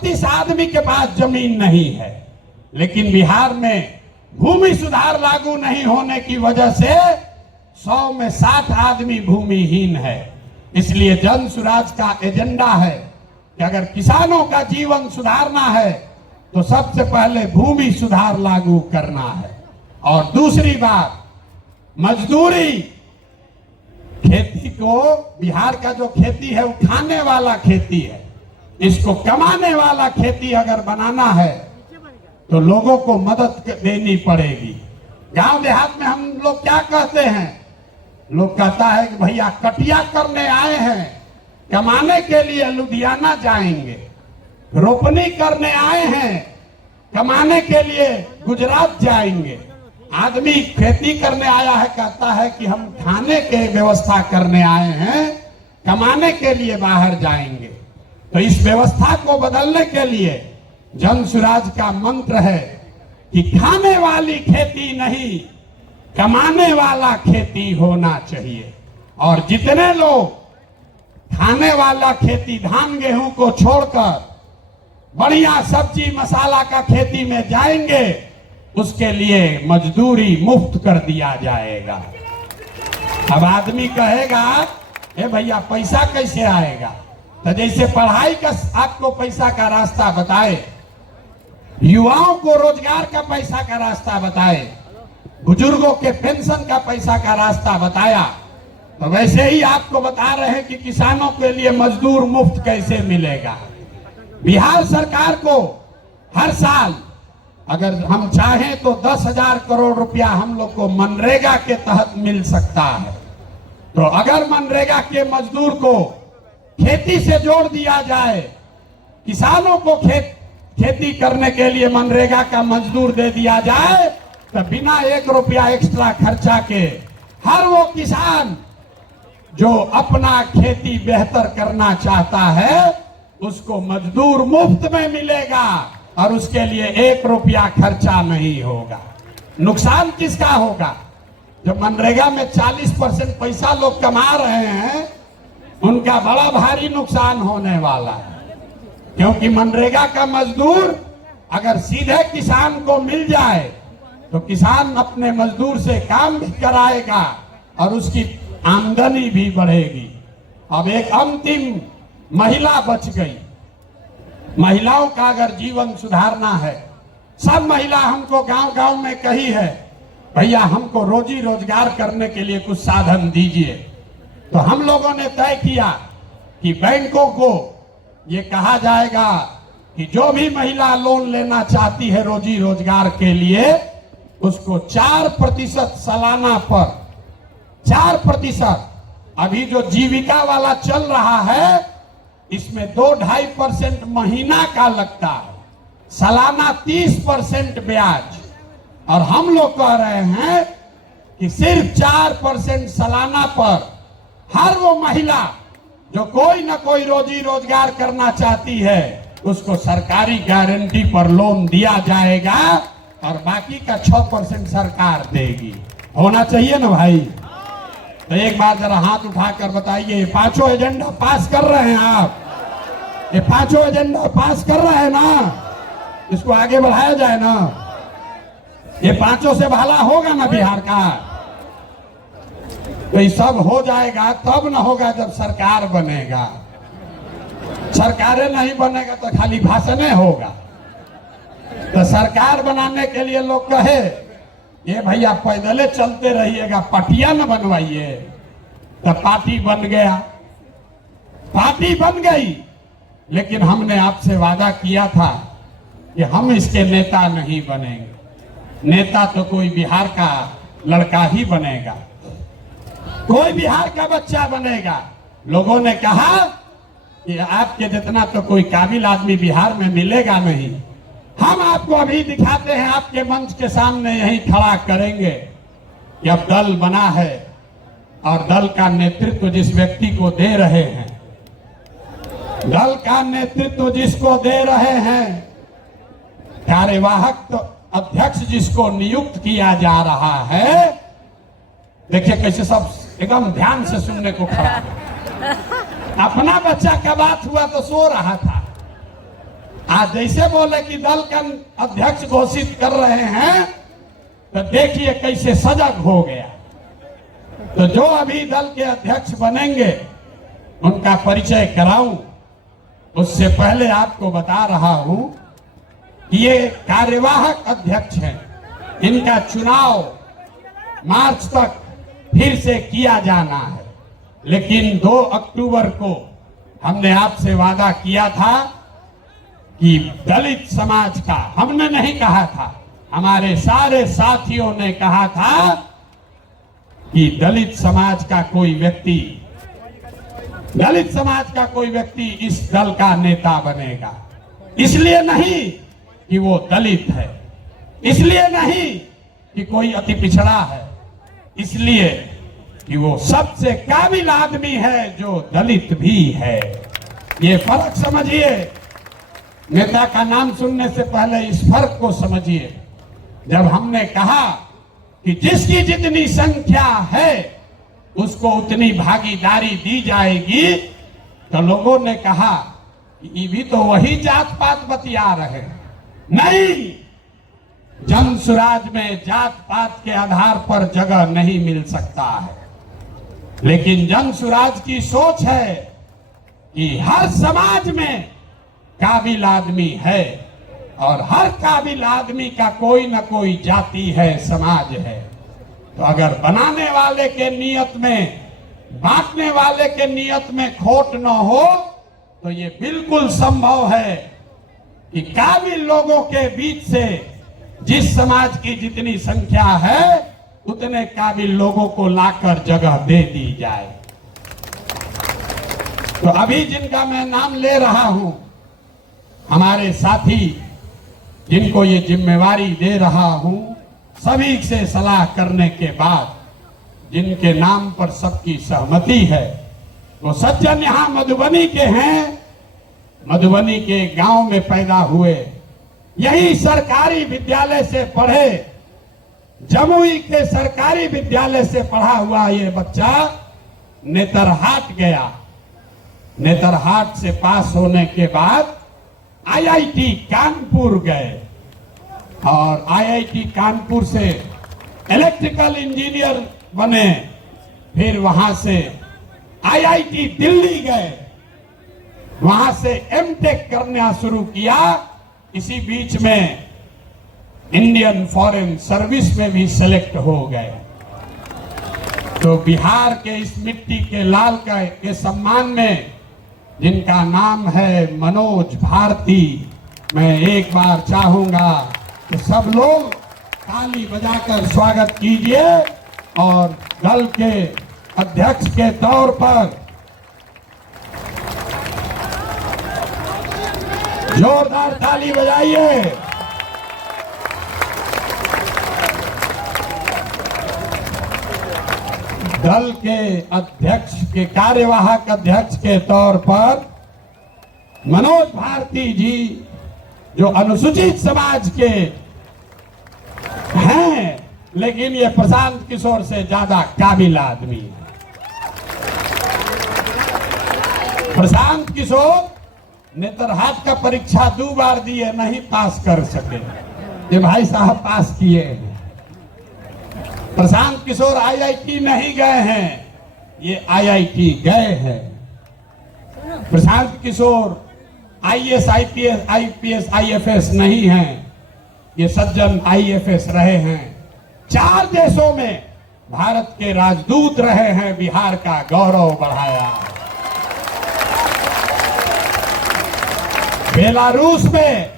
38 आदमी के पास जमीन नहीं है, लेकिन बिहार में भूमि सुधार लागू नहीं होने की वजह से 100 में 60 आदमी भूमिहीन है। इसलिए जन सुराज का एजेंडा है कि अगर किसानों का जीवन सुधारना है तो सबसे पहले भूमि सुधार लागू करना है। और दूसरी बात, मजदूरी। खेती को, बिहार का जो खेती है वो खाने वाला खेती है, इसको कमाने वाला खेती अगर बनाना है तो लोगों को मदद देनी पड़ेगी। गांव देहात में हम लोग क्या कहते हैं, लोग कहता है कि भैया कटिया करने आए हैं, कमाने के लिए लुधियाना जाएंगे, रोपनी करने आए हैं, कमाने के लिए गुजरात जाएंगे। आदमी खेती करने आया है, कहता है कि हम खाने के व्यवस्था करने आए हैं, कमाने के लिए बाहर जाएंगे। तो इस व्यवस्था को बदलने के लिए जन सुराज का मंत्र है कि खाने वाली खेती नहीं, कमाने वाला खेती होना चाहिए। और जितने लोग खाने वाला खेती, धान गेहूं को छोड़कर बढ़िया सब्जी मसाला का खेती में जाएंगे, उसके लिए मजदूरी मुफ्त कर दिया जाएगा। अब आदमी कहेगा, ए भैया पैसा कैसे आएगा? तो जैसे पढ़ाई का आपको पैसा का रास्ता बताए, युवाओं को रोजगार का पैसा का रास्ता बताए, बुजुर्गों के पेंशन का पैसा का रास्ता बताया, तो वैसे ही आपको बता रहे हैं कि किसानों के लिए मजदूर मुफ्त कैसे मिलेगा। बिहार सरकार को हर साल अगर हम चाहें तो 10,000 करोड़ रुपया हम लोग को मनरेगा के तहत मिल सकता है। तो अगर मनरेगा के मजदूर को खेती से जोड़ दिया जाए, किसानों को खेती करने के लिए मनरेगा का मजदूर दे दिया जाए, तो बिना 1 रुपया एक्स्ट्रा खर्चा के हर वो किसान जो अपना खेती बेहतर करना चाहता है उसको मजदूर मुफ्त में मिलेगा और उसके लिए 1 रुपया खर्चा नहीं होगा। नुकसान किसका होगा? जो मनरेगा में 40% पैसा लोग कमा रहे हैं, उनका बड़ा भारी नुकसान होने वाला है। क्योंकि मनरेगा का मजदूर अगर सीधे किसान को मिल जाए तो किसान अपने मजदूर से काम भी कराएगा और उसकी आमदनी भी बढ़ेगी। अब एक अंतिम महिला बच गई। महिलाओं का अगर जीवन सुधारना है, सब महिला हमको गांव-गांव में कही है, भैया हमको रोजी रोजगार करने के लिए कुछ साधन दीजिए। तो हम लोगों ने तय किया कि बैंकों को ये कहा जाएगा कि जो भी महिला लोन लेना चाहती है रोजी रोजगार के लिए, उसको 4% सालाना पर 4%, अभी जो जीविका वाला चल रहा है इसमें 2-2.5% महीना का लगता है, सालाना 30% ब्याज। और हम लोग कह रहे हैं कि सिर्फ 4% सालाना पर हर वो महिला जो कोई ना कोई रोजी रोजगार करना चाहती है उसको सरकारी गारंटी पर लोन दिया जाएगा और बाकी का 6% सरकार देगी। होना चाहिए ना भाई? तो एक बार जरा हाथ उठाकर बताइए, ये 5 एजेंडा पास कर रहे हैं आप? ये 5 एजेंडा पास कर रहे हैं ना? इसको आगे बढ़ाया जाए ना? ये 5 से भला होगा ना बिहार का? तो ये सब हो जाएगा तब न होगा जब सरकार बनेगा। सरकारें नहीं बनेगा तो खाली भाषण होगा। तो सरकार बनाने के लिए लोग कहे, ये भैया पैदले चलते रहिएगा, पटिया न बनवाइए। तो पार्टी बन गया, पार्टी बन गई, लेकिन हमने आपसे वादा किया था कि हम इसके नेता नहीं बनेंगे। नेता तो कोई बिहार का लड़का ही बनेगा, कोई बिहार का बच्चा बनेगा। लोगों ने कहा कि आपके जितना तो कोई काबिल आदमी बिहार में मिलेगा नहीं। हम आपको अभी दिखाते हैं, आपके मंच के सामने यही खड़ा करेंगे कि अब दल बना है और दल का नेतृत्व जिस व्यक्ति को दे रहे हैं, दल का नेतृत्व जिसको दे रहे हैं, कार्यवाहक तो अध्यक्ष जिसको नियुक्त किया जा रहा है, देखिए कैसे सब एकदम ध्यान से सुनने को खड़ा है। अपना बच्चा का बात हुआ तो सो रहा था, आज जैसे बोले कि दल का अध्यक्ष घोषित कर रहे हैं, तो देखिए कैसे सजग हो गया। तो जो अभी दल के अध्यक्ष बनेंगे उनका परिचय कराऊं, उससे पहले आपको बता रहा हूं कि ये कार्यवाहक अध्यक्ष हैं। इनका चुनाव मार्च तक फिर से किया जाना है, लेकिन 2 अक्टूबर को हमने आपसे वादा किया था कि दलित समाज का, हमने नहीं कहा था, हमारे सारे साथियों ने कहा था कि दलित समाज का कोई व्यक्ति इस दल का नेता बनेगा। इसलिए नहीं कि वो दलित है, इसलिए नहीं कि कोई अति पिछड़ा है, इसलिए कि वो सबसे काबिल आदमी है जो दलित भी है। ये फर्क समझिए। नेता का नाम सुनने से पहले इस फर्क को समझिए। जब हमने कहा कि जिसकी जितनी संख्या है उसको उतनी भागीदारी दी जाएगी, तो लोगों ने कहा कि ये भी तो वही जात पात बतिया रहे। नहीं, जन सुराज में जात पात के आधार पर जगह नहीं मिल सकता है, लेकिन जन सुराज की सोच है कि हर समाज में काबिल आदमी है और हर काबिल आदमी का कोई न कोई जाति है, समाज है। तो अगर बनाने वाले के नियत में, बांटने वाले के नियत में खोट न हो, तो ये बिल्कुल संभव है कि काबिल लोगों के बीच से जिस समाज की जितनी संख्या है उतने काबिल लोगों को लाकर जगह दे दी जाए। तो अभी जिनका मैं नाम ले रहा हूं, हमारे साथी जिनको ये जिम्मेवारी दे रहा हूं, सभी से सलाह करने के बाद जिनके नाम पर सबकी सहमति है, वो सज्जन यहां मधुबनी के हैं, मधुबनी के गांव में पैदा हुए, यही सरकारी विद्यालय से पढ़े, जमुई के सरकारी विद्यालय से पढ़ा हुआ ये बच्चा नेतरहाट गया। नेतरहाट से पास होने के बाद आईआईटी कानपुर गए और आईआईटी कानपुर से इलेक्ट्रिकल इंजीनियर बने। फिर वहां से आईआईटी दिल्ली गए, वहां से एमटेक करना शुरू किया। इसी बीच में इंडियन फॉरेन सर्विस में भी सेलेक्ट हो गए। तो बिहार के इस मिट्टी के लाल के सम्मान में जिनका नाम है मनोज भारती, मैं एक बार चाहूंगा कि सब लोग ताली बजाकर स्वागत कीजिए और दल के अध्यक्ष के तौर पर जोरदार ताली बजाइए। दल के अध्यक्ष के, कार्यवाहक अध्यक्ष के तौर पर मनोज भारती जी, जो अनुसूचित समाज के हैं, लेकिन ये प्रशांत किशोर से ज्यादा काबिल आदमी है। प्रशांत किशोर नेतरहाट का परीक्षा 2 बार दिए, नहीं पास कर सके। ये भाई साहब पास किए हैं। प्रशांत किशोर आईआईटी नहीं गए हैं, ये आईआईटी गए हैं। Prashant Kishor IAS, IPS, IFS नहीं हैं, ये सज्जन आईएफएस रहे हैं। 4 देशों में भारत के राजदूत रहे हैं, बिहार का गौरव बढ़ाया। बेलारूस में,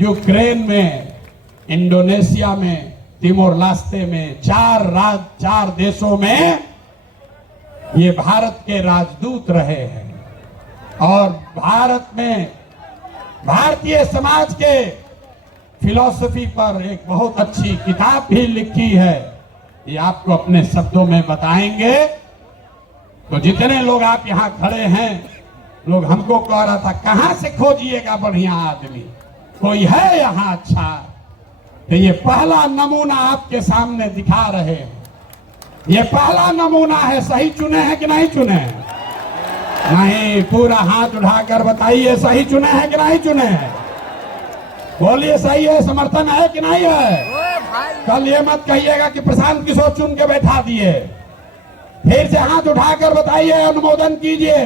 यूक्रेन में, इंडोनेशिया में, तिमोर लास्ते में, 4 देशों में ये भारत के राजदूत रहे हैं। और भारत में भारतीय समाज के फिलॉसफी पर एक बहुत अच्छी किताब भी लिखी है, ये आपको अपने शब्दों में बताएंगे। तो जितने लोग आप यहाँ खड़े हैं, लोग हमको कह रहा था कहां से खोजिएगा बढ़िया आदमी, कोई है यहाँ अच्छा? तो ये पहला नमूना आपके सामने दिखा रहे हैं। ये पहला नमूना है। सही चुने हैं कि नहीं चुने हैं? नहीं, पूरा हाथ उठाकर बताइए सही चुने हैं कि नहीं चुने हैं? बोलिए सही है, समर्थन है कि नहीं है? कल ये मत कहिएगा कि प्रशांत किशोर चुन के बैठा दिए। फिर से हाथ उठाकर बताइए, अनुमोदन कीजिए,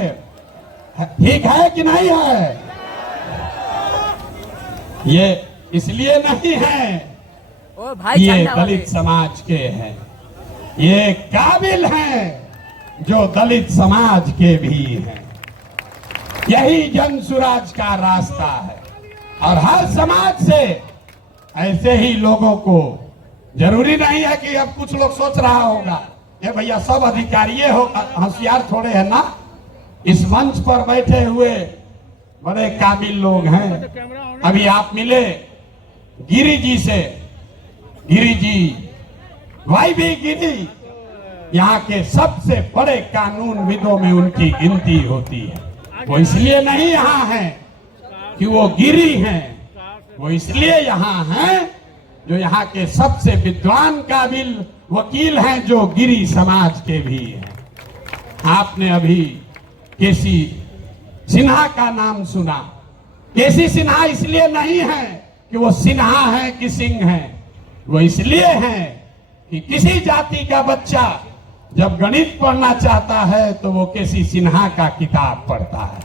ठीक है कि नहीं है? ये इसलिए नहीं है ये दलित समाज के हैं, ये काबिल हैं जो दलित समाज के भी हैं। यही जन सुराज का रास्ता है और हर समाज से ऐसे ही लोगों को, जरूरी नहीं है कि अब कुछ लोग सोच रहा होगा ये भैया सब अधिकारी हो, होशियार थोड़े है ना। इस मंच पर बैठे हुए बड़े काबिल लोग हैं। अभी आप मिले गिरी जी से, गिरी जी, भाई भी गिरी यहाँ के सबसे बड़े कानून विदों में उनकी गिनती होती है। वो इसलिए नहीं यहाँ हैं कि वो गिरी हैं, वो इसलिए यहाँ हैं जो यहाँ के सबसे विद्वान काबिल वकील हैं, जो गिरी समाज के भी हैं। आपने अभी केसी सिन्हा का नाम सुना। केसी सिन्हा इसलिए नहीं है कि वो सिन्हा है कि सिंह है, वो इसलिए है कि किसी जाति का बच्चा जब गणित पढ़ना चाहता है तो वो केसी सिन्हा का किताब पढ़ता है।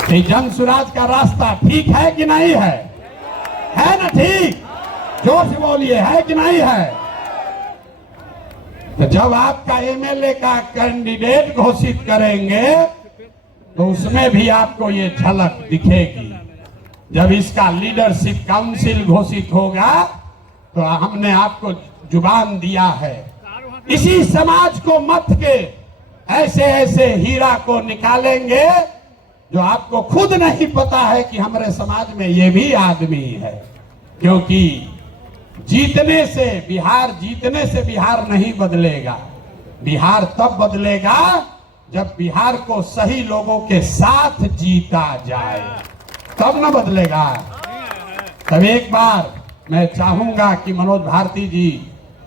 तो जन सुराज का रास्ता ठीक है कि नहीं है? है ना ठीक? जोर से बोलिए, है कि नहीं है? तो जब आपका एमएलए का कैंडिडेट घोषित करेंगे तो उसमें भी आपको ये झलक दिखेगी। जब इसका लीडरशिप काउंसिल घोषित होगा तो हमने आपको जुबान दिया है, इसी समाज को मत के ऐसे ऐसे हीरा को निकालेंगे जो आपको खुद नहीं पता है कि हमारे समाज में ये भी आदमी है। क्योंकि जीतने से बिहार नहीं बदलेगा। बिहार तब बदलेगा जब बिहार को सही लोगों के साथ जीता जाए, तब न बदलेगा। तब एक बार मैं चाहूंगा कि मनोज भारती जी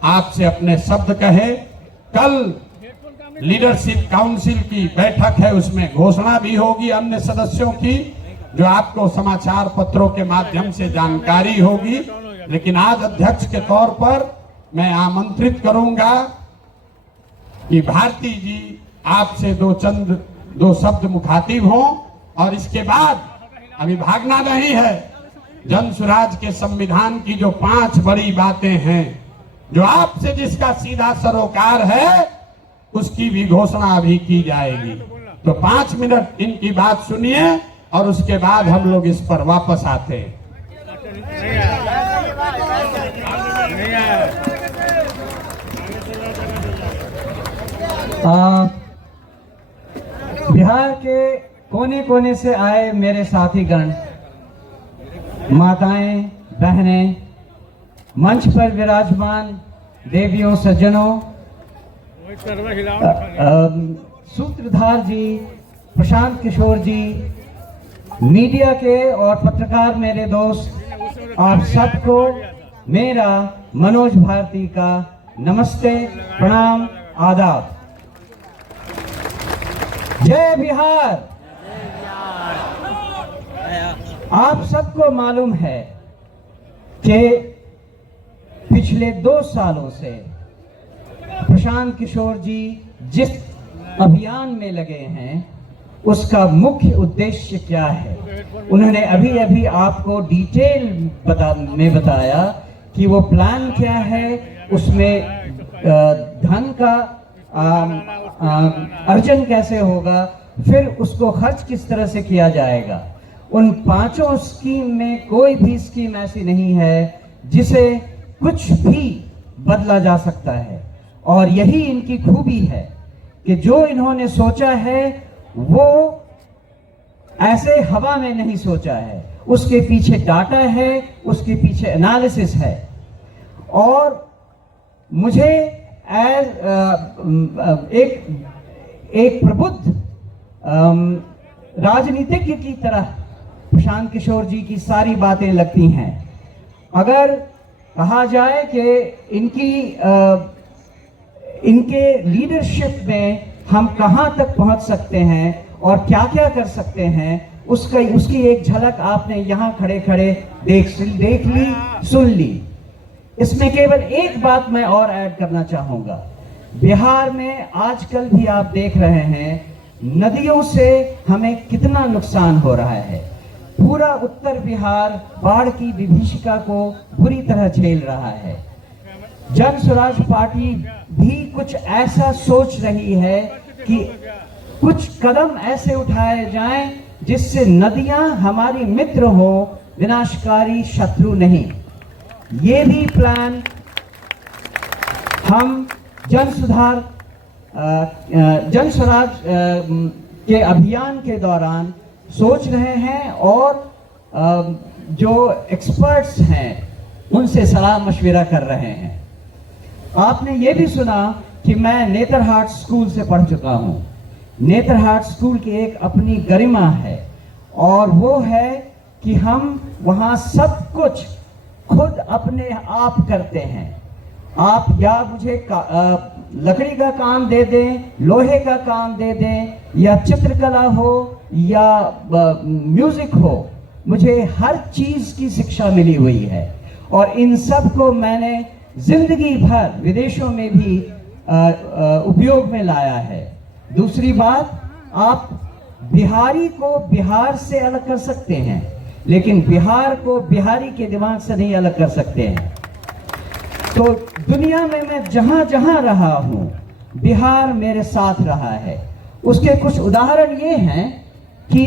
आपसे अपने शब्द कहे। कल लीडरशिप काउंसिल की बैठक है, उसमें घोषणा भी होगी अन्य सदस्यों की, जो आपको समाचार पत्रों के माध्यम से जानकारी होगी। लेकिन आज अध्यक्ष के तौर पर मैं आमंत्रित करूंगा कि भारती जी आपसे दो शब्द मुखातिब हों और इसके बाद अभी भागना नहीं है। जन सुराज के संविधान की जो 5 बड़ी बातें हैं, जो आपसे जिसका सीधा सरोकार है, उसकी भी घोषणा अभी की जाएगी। तो 5 मिनट इनकी बात सुनिए और उसके बाद हम लोग इस पर वापस आते हैं। बिहार के कोने कोने से आए मेरे साथीगण, माताएं, बहनें, मंच पर विराजमान देवियों, सज्जनों, सूत्रधार जी, प्रशांत किशोर जी, मीडिया के और पत्रकार मेरे दोस्त, आप सबको मेरा मनोज भारती का नमस्ते, प्रणाम, आदाब। जय बिहार। आप सबको मालूम है कि पिछले 2 सालों से प्रशांत किशोर जी जिस अभियान में लगे हैं, उसका मुख्य उद्देश्य क्या है। उन्होंने अभी अभी आपको डिटेल में बताया कि वो प्लान क्या है, उसमें धन का अर्जन कैसे होगा, फिर उसको खर्च किस तरह से किया जाएगा। उन 5 स्कीम में कोई भी स्कीम ऐसी नहीं है जिसे कुछ भी बदला जा सकता है। और यही इनकी खूबी है कि जो इन्होंने सोचा है वो ऐसे हवा में नहीं सोचा है, उसके पीछे डाटा है, उसके पीछे एनालिसिस है। और मुझे एक प्रबुद्ध राजनीतिज्ञ की तरह प्रशांत किशोर जी की सारी बातें लगती हैं। अगर कहा जाए कि इनके लीडरशिप में हम कहां तक पहुंच सकते हैं और क्या क्या कर सकते हैं उसकी एक झलक आपने यहाँ खड़े खड़े देख ली, सुन ली। इसमें केवल एक बात मैं और ऐड करना चाहूंगा। बिहार में आजकल भी आप देख रहे हैं नदियों से हमें कितना नुकसान हो रहा है। पूरा उत्तर बिहार बाढ़ की विभीषिका को बुरी तरह झेल रहा है। जन स्वराज पार्टी भी कुछ ऐसा सोच रही है कि कुछ कदम ऐसे उठाए जाएं जिससे नदियां हमारी मित्र हो, विनाशकारी शत्रु नहीं। ये भी प्लान हम जन स्वराज के अभियान के दौरान सोच रहे हैं और जो एक्सपर्ट्स हैं उनसे सलाह मशविरा कर रहे हैं। आपने ये भी सुना कि मैं नेतरहाट स्कूल से पढ़ चुका हूँ। नेतरहाट स्कूल की एक अपनी गरिमा है और वो है कि हम वहाँ सब कुछ खुद अपने आप करते हैं। आप या मुझे लकड़ी का काम दे दें, लोहे का काम दे दें, या चित्रकला हो या म्यूजिक हो, मुझे हर चीज की शिक्षा मिली हुई है और इन सब को मैंने जिंदगी भर विदेशों में भी उपयोग में लाया है। दूसरी बात, आप बिहारी को बिहार से अलग कर सकते हैं, लेकिन बिहार को बिहारी के दिमाग से नहीं अलग कर सकते हैं। तो दुनिया में मैं जहां जहां रहा हूं, बिहार मेरे साथ रहा है। उसके कुछ उदाहरण ये हैं कि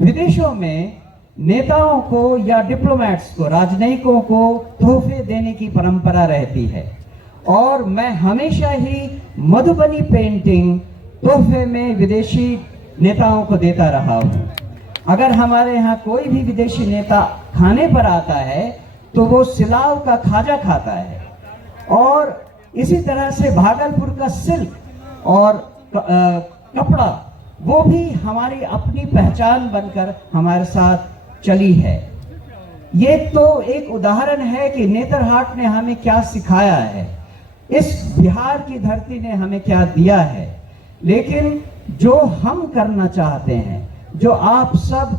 विदेशों में नेताओं को या डिप्लोमेट्स को, राजनयिकों को तोहफे देने की परंपरा रहती है और मैं हमेशा ही मधुबनी पेंटिंग तोहफे में विदेशी नेताओं को देता रहा हूं। अगर हमारे यहाँ कोई भी विदेशी नेता खाने पर आता है तो वो सिलाव का खाजा खाता है। और इसी तरह से भागलपुर का सिल्क और कपड़ा, वो भी हमारी अपनी पहचान बनकर हमारे साथ चली है। ये तो एक उदाहरण है कि नेतरहाट ने हमें क्या सिखाया है, इस बिहार की धरती ने हमें क्या दिया है। लेकिन जो हम करना चाहते हैं, जो आप सब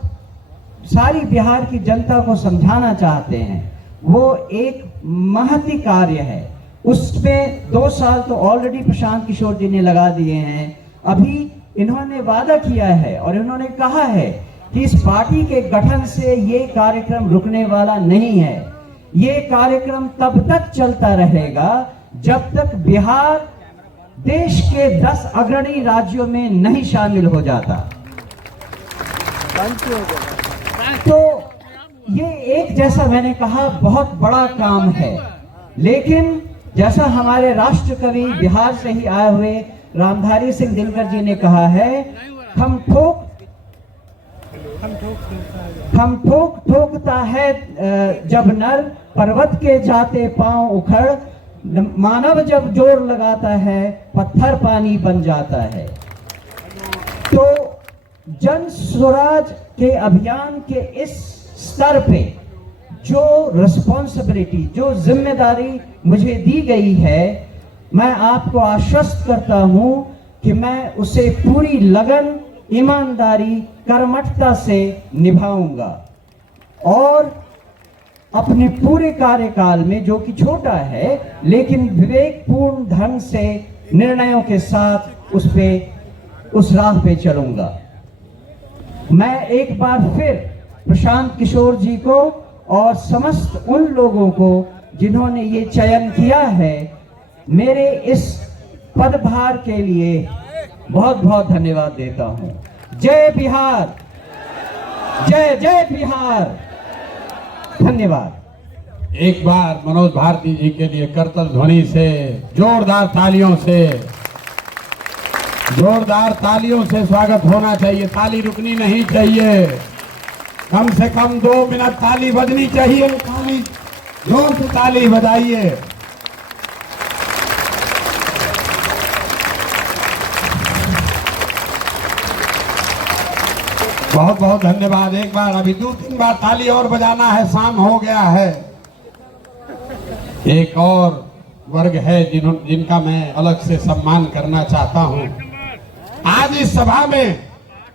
सारी बिहार की जनता को समझाना चाहते हैं, वो एक महती कार्य है। उसमें 2 साल तो ऑलरेडी प्रशांत किशोर जी ने लगा दिए हैं। अभी इन्होंने वादा किया है और इन्होंने कहा है कि इस पार्टी के गठन से ये कार्यक्रम रुकने वाला नहीं है। ये कार्यक्रम तब तक चलता रहेगा जब तक बिहार देश के 10 अग्रणी राज्यों में नहीं शामिल हो जाता। तो ये एक, जैसा मैंने कहा, बहुत बड़ा काम है। लेकिन जैसा हमारे राष्ट्र कवि बिहार से ही आए हुए रामधारी सिंह दिनकर जी ने कहा है, हम ठोक ठोकता है जब नर, पर्वत के जाते पांव उखड़, मानव जब जोर लगाता है पत्थर पानी बन जाता है। तो जन स्वराज के अभियान के इस स्तर पे जो रिस्पॉन्सिबिलिटी, जो जिम्मेदारी मुझे दी गई है, मैं आपको आश्वस्त करता हूं कि मैं उसे पूरी लगन, ईमानदारी, कर्मठता से निभाऊंगा और अपने पूरे कार्यकाल में, जो कि छोटा है लेकिन विवेकपूर्ण ढंग से निर्णयों के साथ उस राह पे चलूंगा। मैं एक बार फिर प्रशांत किशोर जी को और समस्त उन लोगों को जिन्होंने ये चयन किया है, मेरे इस पदभार के लिए बहुत बहुत धन्यवाद देता हूं। जय बिहार, जय जय बिहार। धन्यवाद। एक बार मनोज भारती जी के लिए करतल ध्वनि से, जोरदार तालियों से स्वागत होना चाहिए। ताली रुकनी नहीं चाहिए, कम से कम 2 मिनट ताली बजनी चाहिए। ताली, जोर से ताली बजाइए। बहुत बहुत धन्यवाद। एक बार, अभी 2-3 बार ताली और बजाना है, शाम हो गया है। एक और वर्ग है जिनका मैं अलग से सम्मान करना चाहता हूं। आज इस सभा में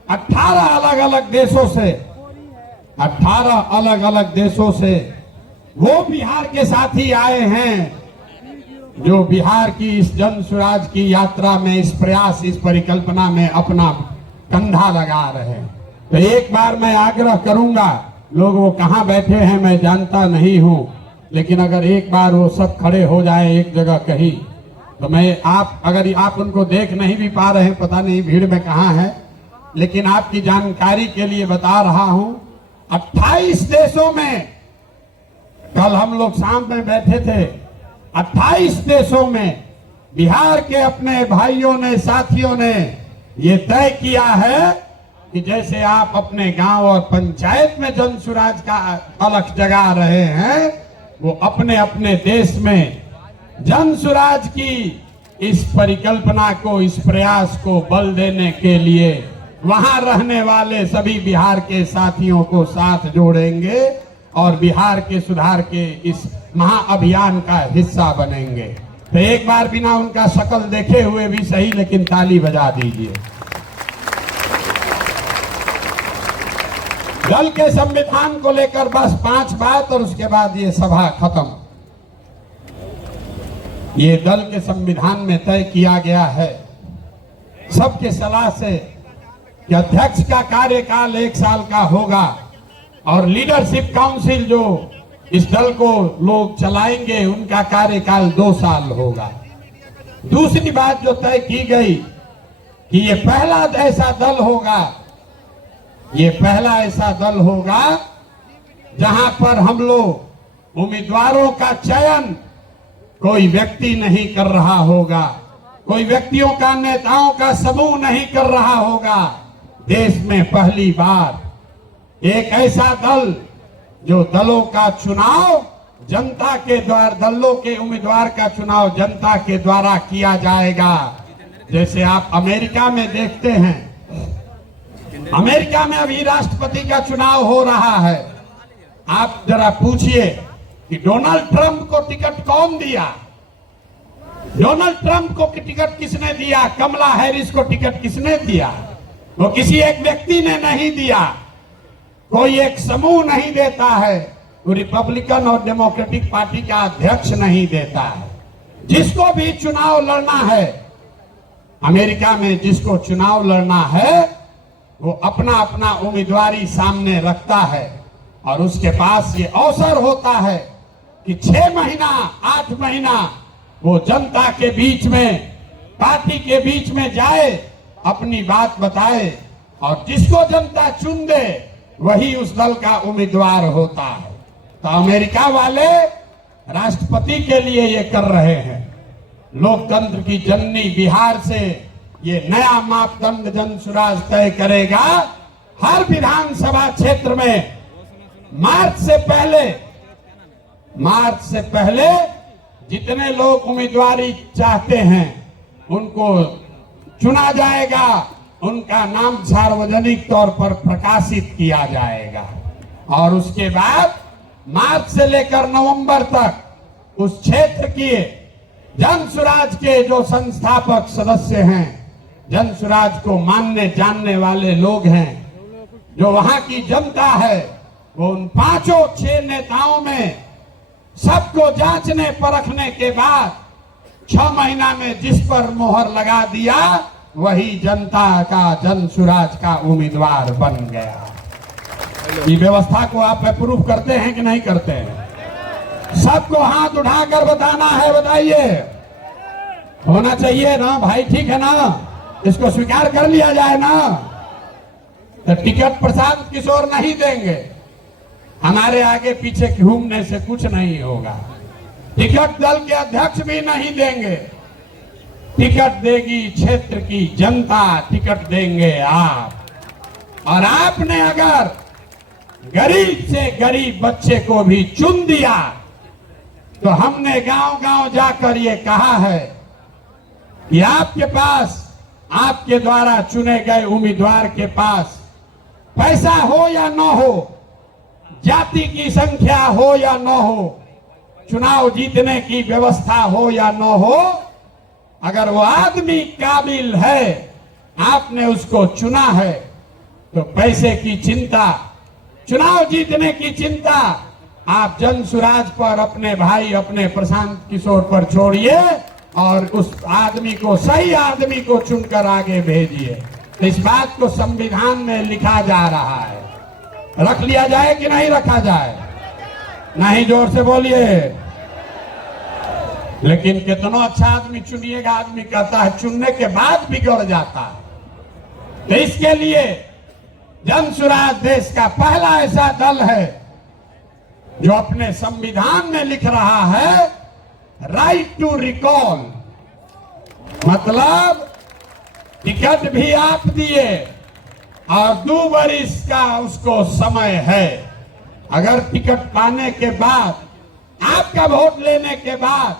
18 अलग अलग देशों से, 18 अलग अलग देशों से वो बिहार के साथी आए हैं जो बिहार की इस जन स्वराज की यात्रा में, इस प्रयास, इस परिकल्पना में अपना कंधा लगा रहे हैं। तो एक बार मैं आग्रह करूंगा, लोग वो कहाँ बैठे हैं मैं जानता नहीं हूं, लेकिन अगर एक बार वो सब खड़े हो जाए एक जगह कहीं, तो मैं अगर आप उनको देख नहीं भी पा रहे हैं, पता नहीं भीड़ में कहाँ है, लेकिन आपकी जानकारी के लिए बता रहा हूं, 28 देशों में, कल हम लोग शाम में बैठे थे, 28 देशों में बिहार के अपने भाइयों ने, साथियों ने ये तय किया है कि जैसे आप अपने गांव और पंचायत में जन स्वराज का अलख जगा रहे हैं, वो अपने अपने देश में जन स्वराज की इस परिकल्पना को, इस प्रयास को बल देने के लिए वहां रहने वाले सभी बिहार के साथियों को साथ जोड़ेंगे और बिहार के सुधार के इस महाअभियान का हिस्सा बनेंगे। तो एक बार बिना उनका शक्ल देखे हुए भी सही, लेकिन ताली बजा दीजिए। दल के संविधान को लेकर बस 5 बात और उसके बाद ये सभा खत्म। ये दल के संविधान में तय किया गया है सबके सलाह से कि अध्यक्ष का कार्यकाल 1 साल का होगा और लीडरशिप काउंसिल जो इस दल को लोग चलाएंगे उनका कार्यकाल 2 साल होगा। दूसरी बात जो तय की गई कि ये पहला ऐसा दल होगा, ये पहला ऐसा दल होगा जहां पर हम लोग उम्मीदवारों का चयन कोई व्यक्ति नहीं कर रहा होगा, कोई व्यक्तियों का, नेताओं का समूह नहीं कर रहा होगा। देश में पहली बार एक ऐसा दल जो दलों का चुनाव जनता के द्वारा, दलों के उम्मीदवार का चुनाव जनता के द्वारा किया जाएगा। जैसे आप अमेरिका में देखते हैं, अमेरिका में अभी राष्ट्रपति का चुनाव हो रहा है। आप जरा पूछिए कि डोनाल्ड ट्रंप को टिकट कौन दिया? डोनाल्ड ट्रंप को टिकट किसने दिया? कमला हैरिस को टिकट किसने दिया? वो किसी एक व्यक्ति ने नहीं दिया, कोई एक समूह नहीं देता है, वो रिपब्लिकन और डेमोक्रेटिक पार्टी का अध्यक्ष नहीं देता है। जिसको भी चुनाव लड़ना है अमेरिका में, जिसको चुनाव लड़ना है वो अपना अपना उम्मीदवारी सामने रखता है और उसके पास ये अवसर होता है कि 6 महीना 8 महीना वो जनता के बीच में, पार्टी के बीच में जाए, अपनी बात बताए और जिसको जनता चुन दे वही उस दल का उम्मीदवार होता है। तो अमेरिका वाले राष्ट्रपति के लिए ये कर रहे हैं। लोकतंत्र की जननी बिहार से ये नया मापदंड जन स्वराज तय करेगा। हर विधानसभा क्षेत्र में मार्च से पहले जितने लोग उम्मीदवारी चाहते हैं उनको चुना जाएगा, उनका नाम सार्वजनिक तौर पर प्रकाशित किया जाएगा और उसके बाद मार्च से लेकर नवंबर तक उस क्षेत्र के जन स्वराज के जो संस्थापक सदस्य हैं, जन स्वराज को मानने जानने वाले लोग हैं, जो वहां की जनता है, वो उन 5-6 नेताओं में सबको जांचने परखने के बाद 6 महीना में जिस पर मोहर लगा दिया वही जनता का, जन स्वराज का उम्मीदवार बन गया। ये व्यवस्था को आप अप्रूव करते हैं कि नहीं करते हैं? सबको हाथ उठाकर बताना है, बताइए। होना चाहिए ना भाई, ठीक है ना? इसको स्वीकार कर लिया जाए ना? तो टिकट प्रशांत किशोर नहीं देंगे, हमारे आगे पीछे घूमने से कुछ नहीं होगा। टिकट दल के अध्यक्ष भी नहीं देंगे, टिकट देगी क्षेत्र की जनता, टिकट देंगे आप। और आपने अगर गरीब से गरीब बच्चे को भी चुन दिया तो हमने गांव-गांव जाकर ये कहा है कि आपके पास, आपके द्वारा चुने गए उम्मीदवार के पास पैसा हो या न हो, जाति की संख्या हो या न हो, चुनाव जीतने की व्यवस्था हो या न हो, अगर वो आदमी काबिल है, आपने उसको चुना है, तो पैसे की चिंता, चुनाव जीतने की चिंता आप जन सुराज पर, अपने भाई, अपने प्रशांत किशोर पर छोड़िए और उस आदमी को, सही आदमी को चुनकर आगे भेजिए। तो इस बात को संविधान में लिखा जा रहा है, रख लिया जाए कि नहीं रखा जाए? नहीं, जोर से बोलिए। लेकिन कितना अच्छा आदमी चुनिएगा, आदमी कहता है चुनने के बाद बिगड़ जाता है। तो इसके लिए जन सुराज देश का पहला ऐसा दल है जो अपने संविधान में लिख रहा है राइट टू रिकॉल, मतलब टिकट भी आप दिए और 2 वर्ष का उसको समय है। अगर टिकट पाने के बाद, आपका वोट लेने के बाद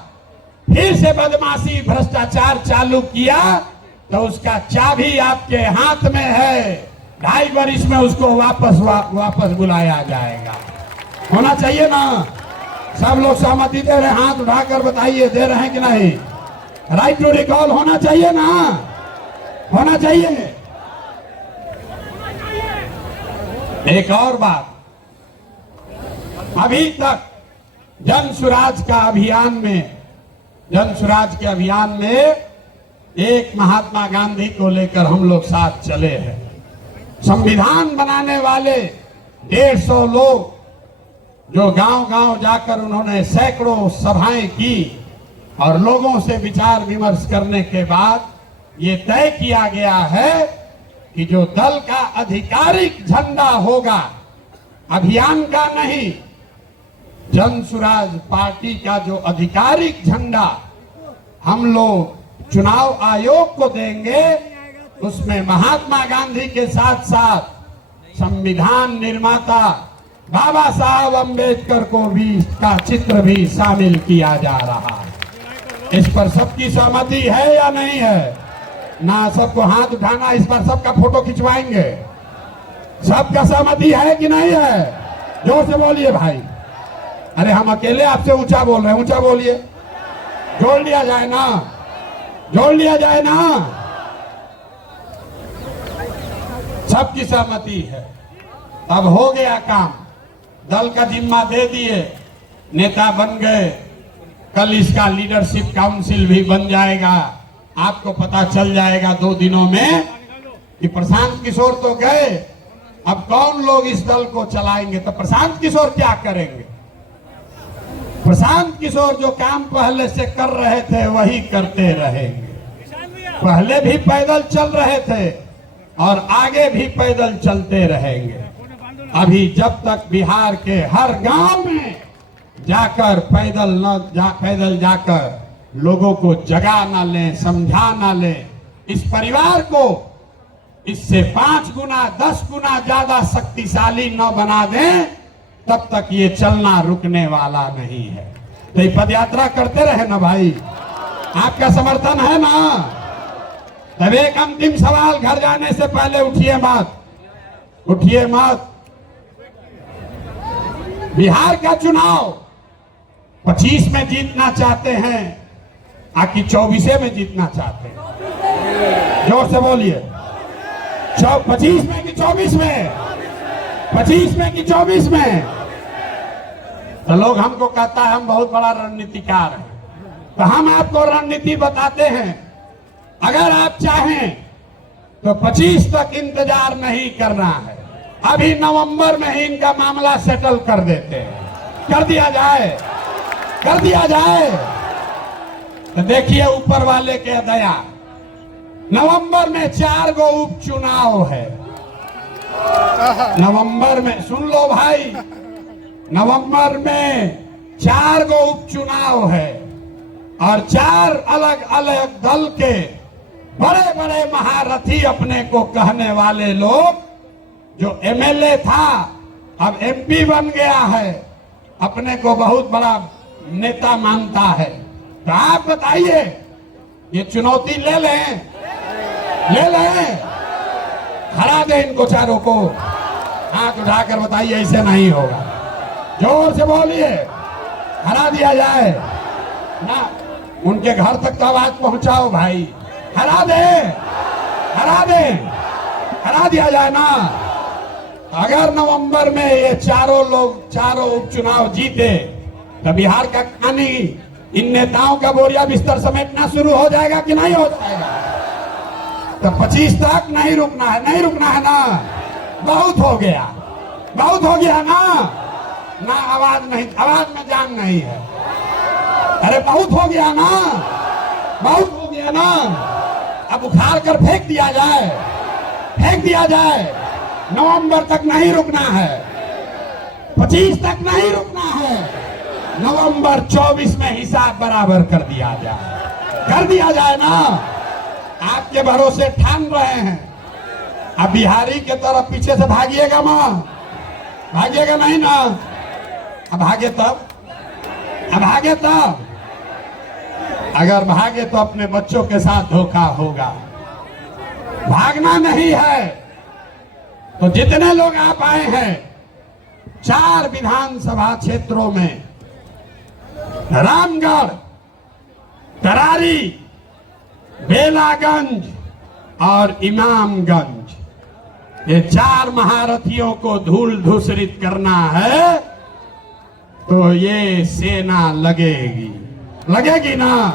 फिर से बदमाशी, भ्रष्टाचार चालू किया तो उसका चाबी आपके हाथ में है। 2.5 वर्ष में उसको वापस बुलाया जाएगा। होना चाहिए ना? सब लोग सहमति दे रहे हैं? हाथ उठाकर बताइए, दे रहे हैं कि नहीं? राइट टू रिकॉल होना चाहिए ना? होना चाहिए। एक और बात, अभी तक जन सुराज के अभियान में एक महात्मा गांधी को लेकर हम लोग साथ चले हैं। संविधान बनाने वाले 150 लोग जो गांव-गांव जाकर उन्होंने सैकड़ों सभाएं की और लोगों से विचार विमर्श करने के बाद ये तय किया गया है कि जो दल का आधिकारिक झंडा होगा, अभियान का नहीं, जन सुराज पार्टी का जो आधिकारिक झंडा हम लोग चुनाव आयोग को देंगे, उसमें महात्मा गांधी के साथ साथ संविधान निर्माता बाबा साहब अम्बेडकर को भी, का चित्र भी शामिल किया जा रहा है। इस पर सबकी सहमति है या नहीं है? ना सबको हाथ उठाना, इस पर सबका फोटो खिंचवाएंगे। सबका सहमति है कि नहीं है? जोर से बोलिए भाई। अरे हम अकेले आपसे ऊंचा बोल रहे हैं, ऊंचा बोलिए। जोड़ लिया जाए ना, जोड़ लिया जाए ना। सबकी सहमति है। अब हो गया काम, दल का जिम्मा दे दिए, नेता बन गए, कल इसका लीडरशिप काउंसिल भी बन जाएगा। आपको पता चल जाएगा 2 दिनों में कि प्रशांत किशोर तो गए, अब कौन लोग इस दल को चलाएंगे। तो प्रशांत किशोर क्या करेंगे? प्रशांत किशोर जो काम पहले से कर रहे थे वही करते रहेंगे। पहले भी पैदल चल रहे थे और आगे भी पैदल चलते रहेंगे। अभी जब तक बिहार के हर गांव में जाकर पैदल जाकर लोगों को जगा ना लें, समझा ना लें, इस परिवार को इससे 5 गुना 10 गुना ज्यादा शक्तिशाली न बना दें, तब तक ये चलना रुकने वाला नहीं है। तो ये पदयात्रा करते रहे ना भाई, आपका समर्थन है ना? तब एक अंतिम सवाल, घर जाने से पहले उठिए मत, उठिए मत। बिहार का चुनाव 25 में जीतना चाहते हैं आकि 24 में जीतना चाहते हैं? जोर से बोलिए। 25 में कि 24 में? 25 में कि 24 में? तो लोग हमको कहता है हम बहुत बड़ा रणनीतिकार हैं, तो हम आपको रणनीति बताते हैं। अगर आप चाहें तो 25 तक इंतजार नहीं करना है, अभी नवंबर में ही इनका मामला सेटल कर देते हैं। कर दिया जाए, कर दिया जाए। तो देखिए ऊपर वाले के दया, नवंबर में 4 गो उपचुनाव है। नवंबर में, सुन लो भाई, नवंबर में 4 गो उपचुनाव है और 4 अलग अलग दल के बड़े बड़े महारथी, अपने को कहने वाले लोग, जो एमएलए था अब एमपी बन गया है, अपने को बहुत बड़ा नेता मानता है। तो आप बताइए, ये चुनौती ले लें, ले लें, हरा दे इनको चारों को। हाथ उठाकर बताइए, ऐसे नहीं होगा। जोर से बोलिए, हरा दिया जाए ना। उनके घर तक तो आवाज पहुंचाओ भाई, हरा दे, हरा दे, हरा दिया जाए ना। अगर नवंबर में ये चारों उपचुनाव जीते तो बिहार का कहानी इन नेताओं का बोरिया बिस्तर समेटना शुरू हो जाएगा कि नहीं हो जाएगा? तो 25 तक नहीं रुकना है ना। बहुत हो गया ना। ना आवाज में जान नहीं है। अरे बहुत हो गया ना। अब उखाड़ कर फेंक दिया जाए। नवंबर तक नहीं रुकना है, 25 तक नहीं रुकना है। नवंबर 24 में हिसाब बराबर कर दिया जाए ना। आपके भरोसे ठान रहे हैं। अब बिहारी के तरफ पीछे से भागिएगा नहीं ना। अब भागे तब अगर भागे तो अपने बच्चों के साथ धोखा होगा। भागना नहीं है। तो जितने लोग आप आए हैं 4 विधानसभा क्षेत्रों में, रामगढ़, तरारी, बेलागंज और इमामगंज, ये 4 महारथियों को धूल धूसरित करना है। तो ये सेना लगेगी ना।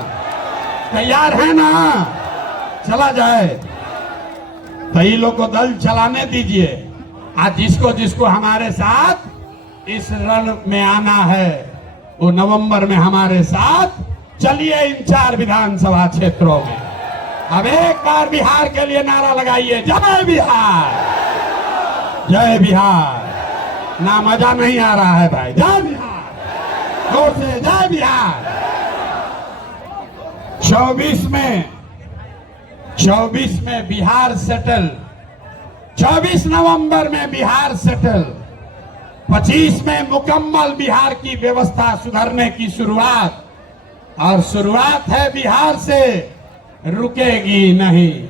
तैयार है ना? चला जाए तो ये लोग को दल चलाने दीजिए। आज जिसको हमारे साथ इस रण में आना है वो नवंबर में हमारे साथ चलिए इन 4 विधानसभा क्षेत्रों में। अब एक बार बिहार के लिए नारा लगाइए, जय बिहार। ना मजा नहीं आ रहा है भाई, जय बिहार, जोर से जय बिहार। 24 में बिहार सेटल, 24 नवंबर में बिहार सेटल, 25 में मुकम्मल बिहार की व्यवस्था सुधारने की शुरुआत। और शुरुआत है बिहार से, रुकेगी नहीं।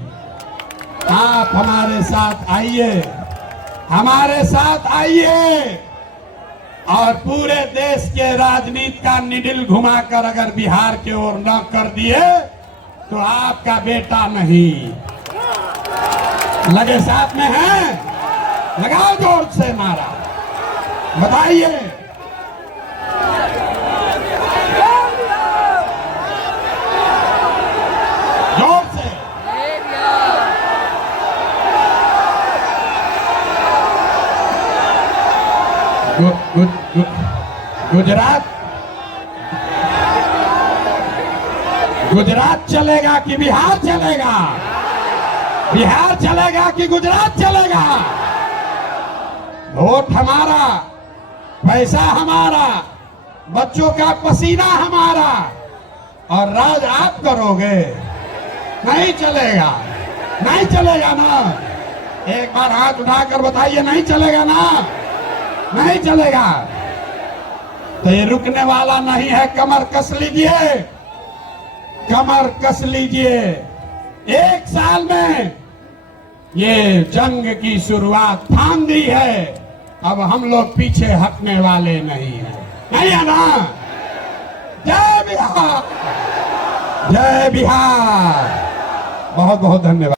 आप हमारे साथ आइए और पूरे देश के राजनीति का निडिल घुमाकर अगर बिहार की ओर न कर दिए तो आपका बेटा नहीं। लगे साथ में हैं? लगाओ जोर से नारा, बताइए। जोर से। गुजरात चलेगा कि बिहार चलेगा? बिहार चलेगा कि गुजरात चलेगा? वोट हमारा, पैसा हमारा, बच्चों का पसीना हमारा, और राज आप करोगे। नहीं चलेगा ना। एक बार हाथ उठाकर बताइए, नहीं चलेगा ना। नहीं चलेगा तो ये रुकने वाला नहीं है। कमर कस लीजिए। 1 साल में ये जंग की शुरुआत थाम दी है। अब हम लोग पीछे हटने वाले नहीं है ना। जय बिहार। बहुत बहुत धन्यवाद।